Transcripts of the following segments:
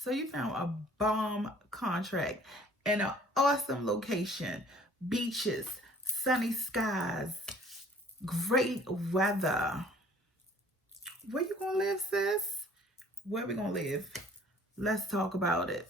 So you found a bomb contract in an awesome location, beaches, sunny skies, great weather. Where you gonna live, sis? Where we gonna live? Let's talk about it.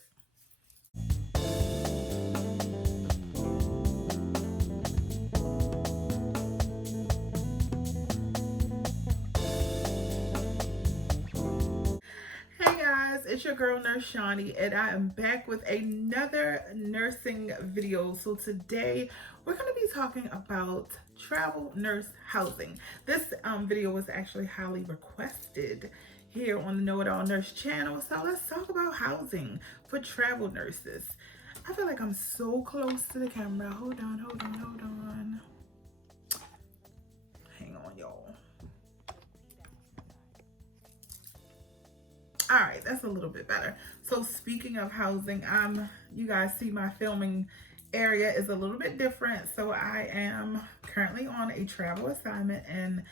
Hey guys, it's your girl Nurse Channie, and I am back with another nursing video. So today we're going to be talking about travel nurse housing. This video was actually highly requested here on the Know It All Nurse channel. So let's talk about housing for travel nurses. I feel like I'm so close to the camera. Hold on, hold on, hold on. Hang on, y'all. All right, that's a little bit better. So speaking of housing, you guys see my filming area is a little bit different. So I am currently on a travel assignment in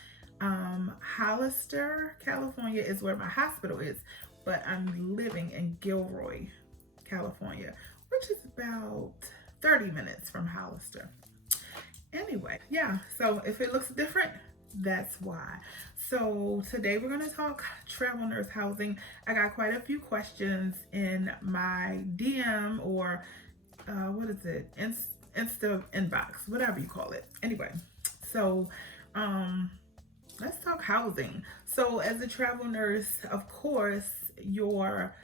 Hollister, California is where my hospital is, but I'm living in Gilroy, California, which is about 30 minutes from Hollister. Anyway, yeah, so if it looks different, that's why. So today we're going to talk travel nurse housing. I got quite a few questions in my DM or what is it? Insta inbox, whatever you call it. Anyway, so let's talk housing. So as a travel nurse, of course, your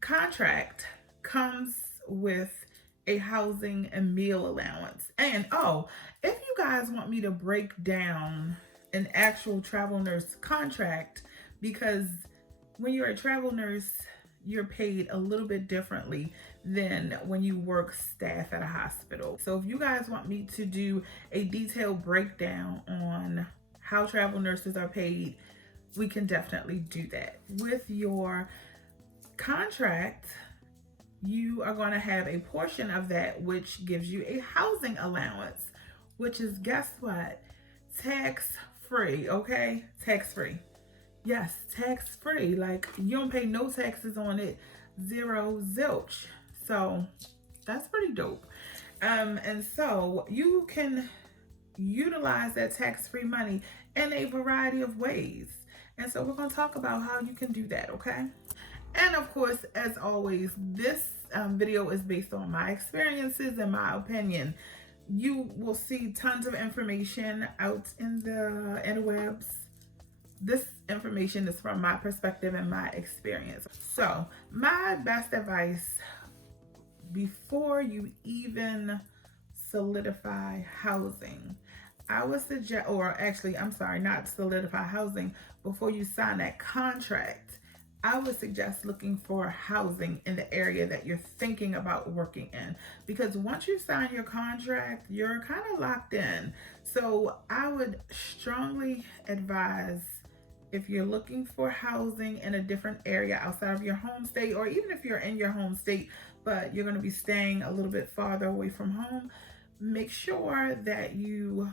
contract comes with a housing and meal allowance. And oh, if you guys want me to break down an actual travel nurse contract, because when you're a travel nurse, you're paid a little bit differently than when you work staff at a hospital. So if you guys want me to do a detailed breakdown on how travel nurses are paid, we can definitely do that. With your contract, you are going to have a portion of that which gives you a housing allowance, which is, guess what? Tax free, okay? Tax free. Yes, tax free. Like, you don't pay no taxes on it, zero zilch. So that's pretty dope. And so you can utilize that tax-free money in a variety of ways. And so we're going to talk about how you can do that, okay? And of course, as always, this video is based on my experiences and my opinion. You will see tons of information out in the interwebs. This information is from my perspective and my experience. So my best advice before you even solidify housing, I would suggest, or actually, I'm sorry, not solidify housing, before you sign that contract, I would suggest looking for housing in the area that you're thinking about working in. Because once you sign your contract, you're kind of locked in. So I would strongly advise, if you're looking for housing in a different area outside of your home state, or even if you're in your home state, but you're going to be staying a little bit farther away from home, make sure that you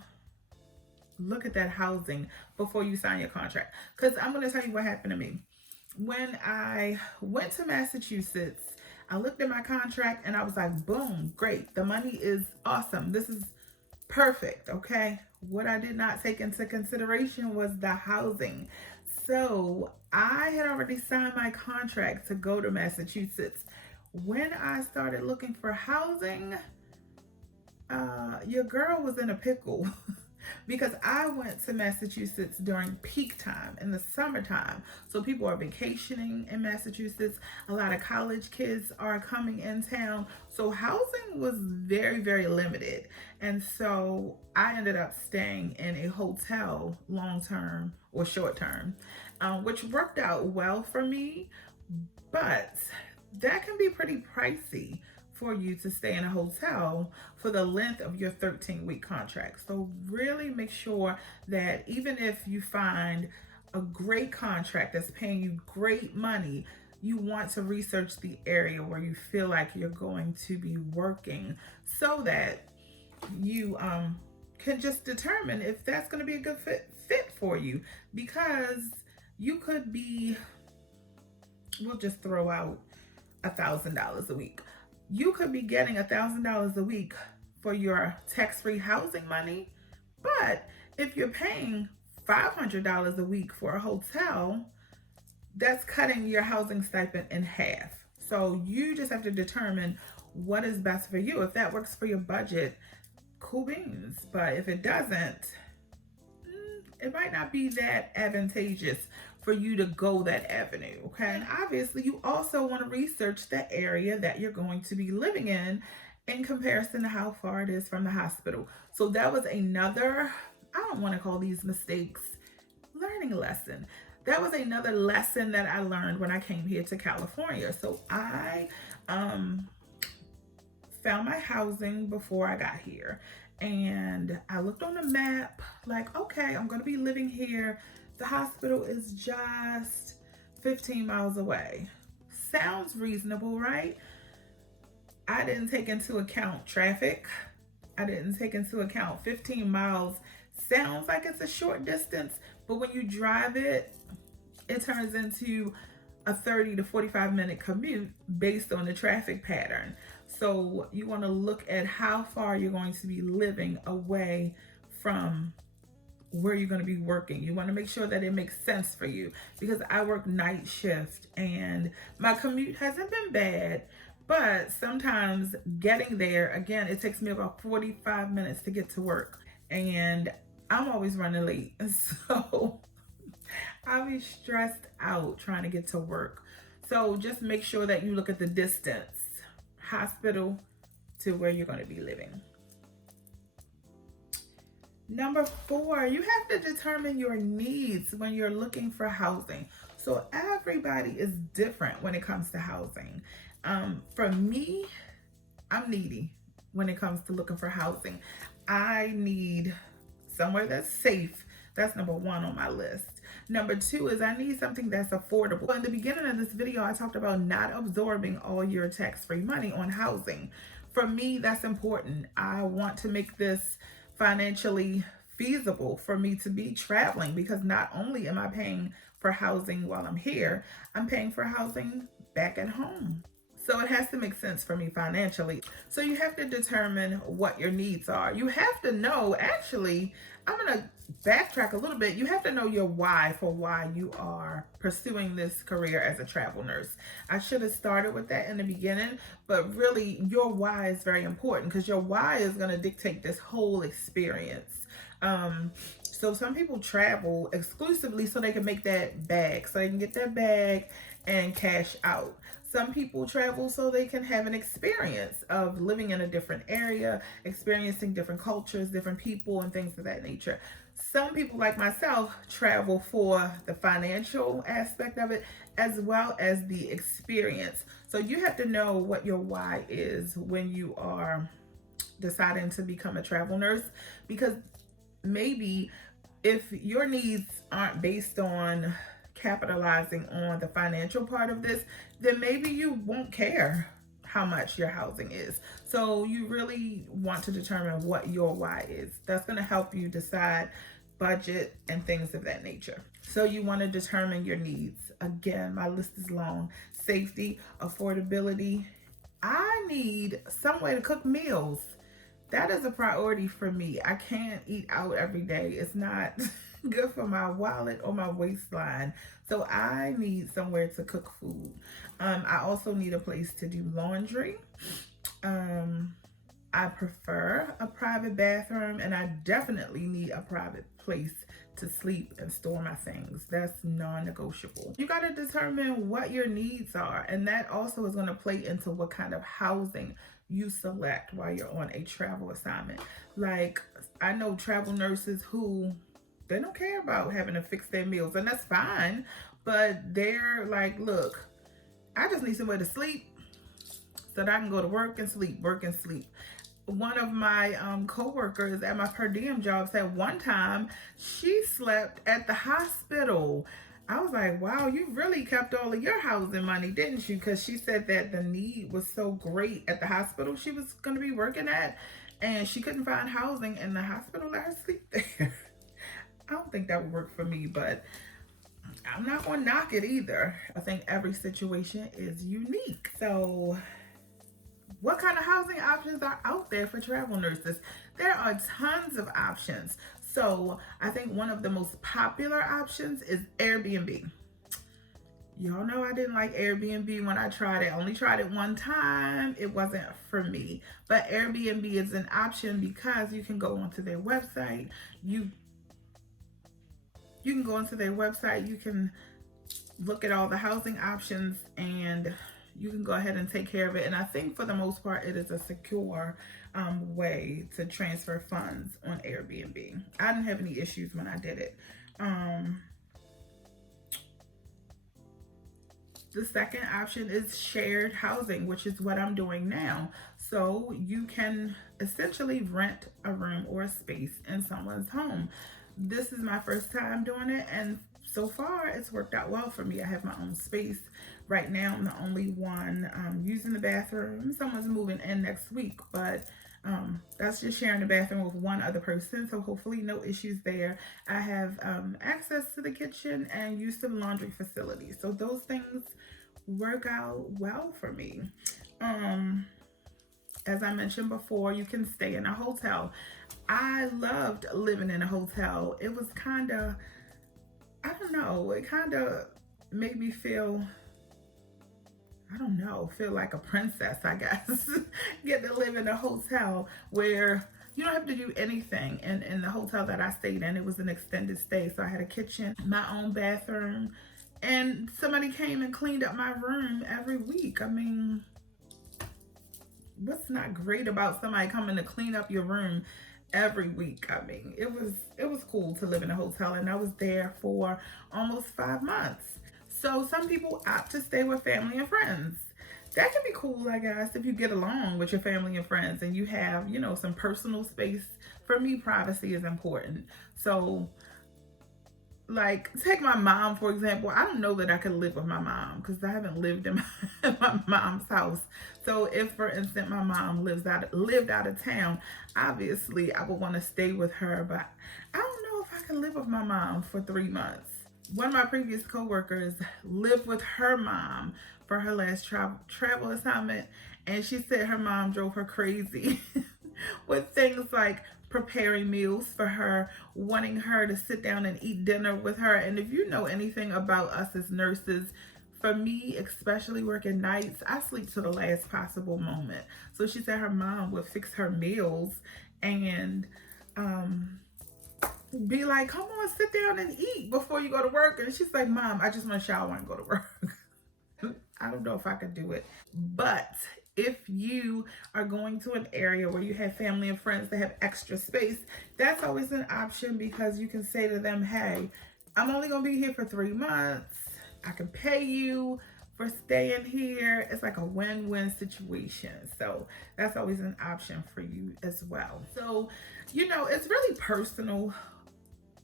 look at that housing before you sign your contract. Because I'm going to tell you what happened to me. When I went to Massachusetts, I looked at my contract and I was like, boom, great. The money is awesome. This is perfect, okay? What I did not take into consideration was the housing. So I had already signed my contract to go to Massachusetts. When I started looking for housing, your girl was in a pickle because I went to Massachusetts during peak time in the summertime. So people are vacationing in Massachusetts. A lot of college kids are coming in town. So housing was very, very limited. And so I ended up staying in a hotel long term or short term, which worked out well for me. But that can be pretty pricey for you to stay in a hotel for the length of your 13-week contract. So really make sure that even if you find a great contract that's paying you great money, you want to research the area where you feel like you're going to be working, so that you can just determine if that's going to be a good fit for you. Because you could be, we'll just throw out $1,000 a week. You could be getting $1,000 a week for your tax-free housing money, but if you're paying $500 a week for a hotel, that's cutting your housing stipend in half. So you just have to determine what is best for you. If that works for your budget, cool beans. But if it doesn't, it might not be that advantageous for you to go that avenue, okay? And obviously, you also want to research the area that you're going to be living in comparison to how far it is from the hospital. So that was another, I don't want to call these mistakes, learning lesson. That was another lesson that I learned when I came here to California. So I found my housing before I got here, and I looked on the map like, okay, I'm gonna be living here. The hospital is just 15 miles away. Sounds reasonable, right? I didn't take into account traffic. I didn't take into account 15 miles. Sounds like it's a short distance, but when you drive it, it turns into a 30 to 45 minute commute based on the traffic pattern. So you want to look at how far you're going to be living away from where you're going to be working. You want to make sure that it makes sense for you, because I work night shift and my commute hasn't been bad, but sometimes getting there, again, it takes me about 45 minutes to get to work, and I'm always running late. So I'll be stressed out trying to get to work. So just make sure that you look at the distance, hospital to where you're going to be living. Number 4, you have to determine your needs when you're looking for housing. So everybody is different when it comes to housing. For me, I'm needy when it comes to looking for housing. I need somewhere that's safe. That's number 1 on my list. Number 2 is I need something that's affordable. In the beginning of this video, I talked about not absorbing all your tax-free money on housing. For me, that's important. I want to make this financially feasible for me to be traveling, because not only am I paying for housing while I'm here, I'm paying for housing back at home. So it has to make sense for me financially. So you have to determine what your needs are. You have to know, actually, I'm gonna backtrack a little bit. You have to know your why for why you are pursuing this career as a travel nurse. I should have started with that in the beginning, but really your why is very important, because your why is gonna dictate this whole experience. So some people travel exclusively so they can make that bag, so they can get that bag and cash out. Some people travel so they can have an experience of living in a different area, experiencing different cultures, different people, and things of that nature. Some people, like myself, travel for the financial aspect of it as well as the experience. So you have to know what your why is when you are deciding to become a travel nurse, because maybe if your needs aren't based on capitalizing on the financial part of this, then maybe you won't care how much your housing is. So you really want to determine what your why is. That's going to help you decide budget and things of that nature. So you want to determine your needs. Again, my list is long. Safety, affordability. I need some way to cook meals. That is a priority for me. I can't eat out every day. It's not good for my wallet or my waistline. So I need somewhere to cook food. I also need a place to do laundry. I prefer a private bathroom, and I definitely need a private place to sleep and store my things. That's non-negotiable. You got to determine what your needs are, and that also is going to play into what kind of housing you select while you're on a travel assignment. Like, I know travel nurses who, they don't care about having to fix their meals, and that's fine, but they're like, look, I just need somewhere to sleep so that I can go to work and sleep, work and sleep. One of my co-workers at my per diem job said one time she slept at the hospital. I was like, wow, you really kept all of your housing money, didn't you? Because she said that the need was so great at the hospital she was going to be working at, and she couldn't find housing, and the hospital let her sleep there. I don't think that would work for me, but I'm not going to knock it either. I think every situation is unique. So, what kind of housing options are out there for travel nurses? There are tons of options. So, I think one of the most popular options is Airbnb. Y'all know I didn't like Airbnb when I tried it. I only tried it one time. It wasn't for me. But Airbnb is an option because you can go onto their website. You can go onto their website. You can look at all the housing options and you can go ahead and take care of it. And I think for the most part, it is a secure way to transfer funds on Airbnb. I didn't have any issues when I did it. The second option is shared housing, which is what I'm doing now. So you can essentially rent a room or a space in someone's home. This is my first time doing it, and so far it's worked out well for me. I have my own space. Right now, I'm the only one using the bathroom. Someone's moving in next week, but that's just sharing the bathroom with one other person, so hopefully no issues there. I have access to the kitchen and use of laundry facilities, so those things work out well for me. As I mentioned before, you can stay in a hotel. I loved living in a hotel. It was kind of, I don't know, it kind of made me feel, I don't know, feel like a princess, I guess. Get to live in a hotel where you don't have to do anything. And in the hotel that I stayed in, it was an extended stay. So I had a kitchen, my own bathroom, and somebody came and cleaned up my room every week. I mean, what's not great about somebody coming to clean up your room every week? I mean, it was cool to live in a hotel, and I was there for almost 5 months. So some people opt to stay with family and friends. That can be cool, I guess, if you get along with your family and friends and you have, some personal space. For me, privacy is important. So, like, take my mom, for example. I don't know that I could live with my mom because I haven't lived in my mom's house. So if, for instance, my mom lived out of town, obviously I would want to stay with her, but I don't know if I could live with my mom for 3 months. One of my previous coworkers lived with her mom for her last travel assignment, and she said her mom drove her crazy with things like preparing meals for her, wanting her to sit down and eat dinner with her. And if you know anything about us as nurses, for me, especially working nights, I sleep to the last possible moment. So she said her mom would fix her meals and be like, come on, sit down and eat before you go to work. And she's like, Mom, I just want to shower and go to work. I don't know if I could do it. But if you are going to an area where you have family and friends that have extra space, that's always an option because you can say to them, hey, I'm only going to be here for 3 months. I can pay you for staying here. It's like a win-win situation. So that's always an option for you as well. So, it's really personal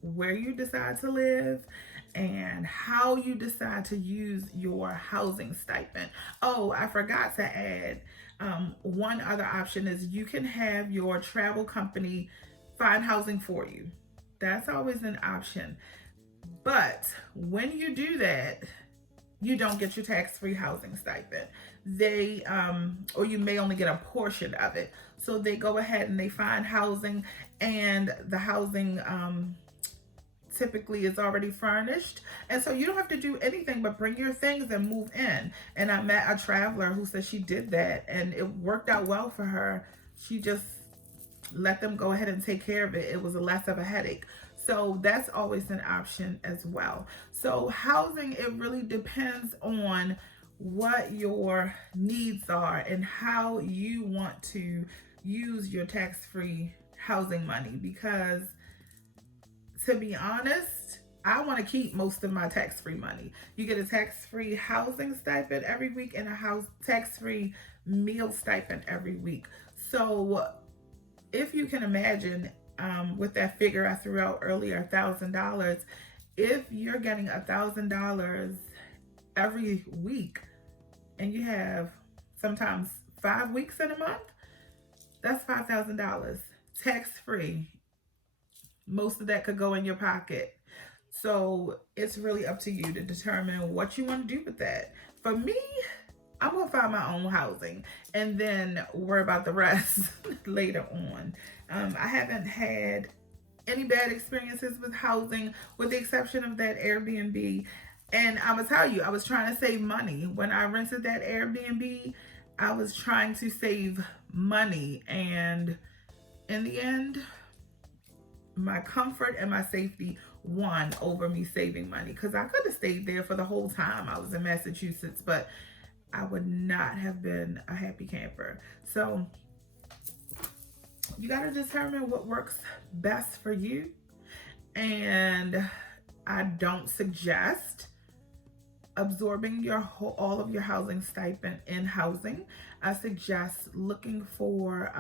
where you decide to live and how you decide to use your housing stipend. Oh, I forgot to add, one other option is you can have your travel company find housing for you. That's always an option. But when you do that, you don't get your tax-free housing stipend. They, or you may only get a portion of it. So they go ahead and they find housing, and the housing, typically is already furnished, and so you don't have to do anything but bring your things and move in. And I met a traveler who said she did that and it worked out well for her. She just let them go ahead and take care of it. It was less of a headache. So that's always an option as well. So housing, it really depends on what your needs are and how you want to use your tax-free housing money, because to be honest, I want to keep most of my tax-free money. You get a tax-free housing stipend every week and a tax-free meal stipend every week. So if you can imagine, with that figure I threw out earlier, $1,000, if you're getting $1,000 every week and you have sometimes 5 weeks in a month, that's $5,000 tax-free. Most of that could go in your pocket. So it's really up to you to determine what you want to do with that. For me, I'm gonna find my own housing and then worry about the rest later on. I haven't had any bad experiences with housing, with the exception of that Airbnb. And I will tell you, I was trying to save money when I rented that Airbnb. I was trying to save money, and in the end, my comfort and my safety won over me saving money, because I could have stayed there for the whole time I was in Massachusetts, but I would not have been a happy camper. So you got to determine what works best for you. And I don't suggest absorbing all of your housing stipend in housing. I suggest looking for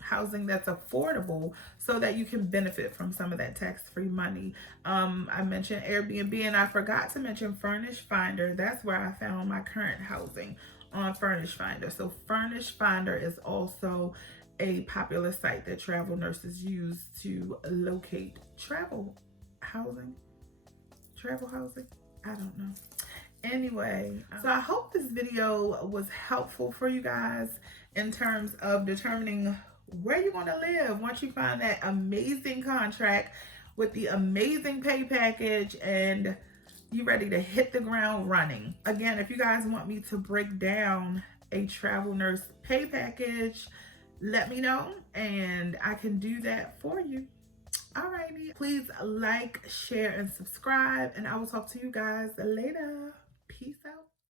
housing that's affordable so that you can benefit from some of that tax-free money. I mentioned Airbnb, and I forgot to mention Furnish Finder. That's where I found my current housing, on Furnish Finder. So Furnish Finder is also a popular site that travel nurses use to locate travel housing. I don't know. Anyway, so I hope this video was helpful for you guys in terms of determining where you want to live once you find that amazing contract with the amazing pay package and you ready to hit the ground running. Again, if you guys want me to break down a travel nurse pay package, let me know and I can do that for you. Alrighty, please like, share, and subscribe, and I will talk to you guys later. Peace out.